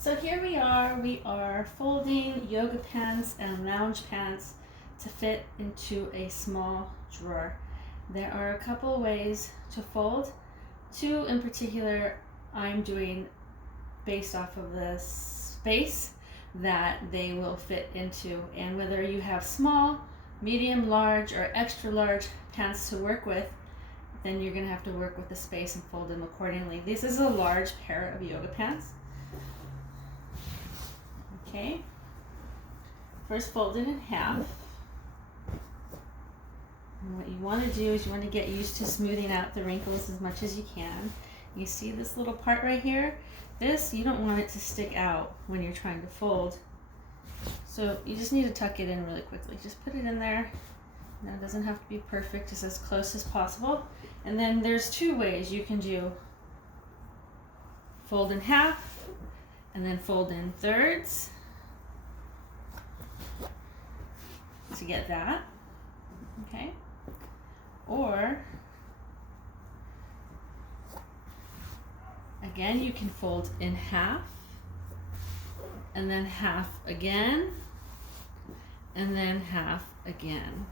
So here we are folding yoga pants and lounge pants to fit into a small drawer. There are a couple ways to fold. Two in particular I'm doing based off of the space that they will fit into, and whether you have small, medium, large, or extra large pants to work with, then you're going to have to work with the space and fold them accordingly. This is a large pair of yoga pants. Okay, first fold it in half. And what you want to do is you want to get used to smoothing out the wrinkles as much as you can. You see this little part right here? This, you don't want it to stick out when you're trying to fold. So you just need to tuck it in really quickly. Just put it in there. Now it doesn't have to be perfect, just as close as possible. And then there's two ways you can do fold in half and then fold in thirds to get that, okay? Or again, you can fold in half and then half again and then half again.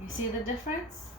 You see the difference?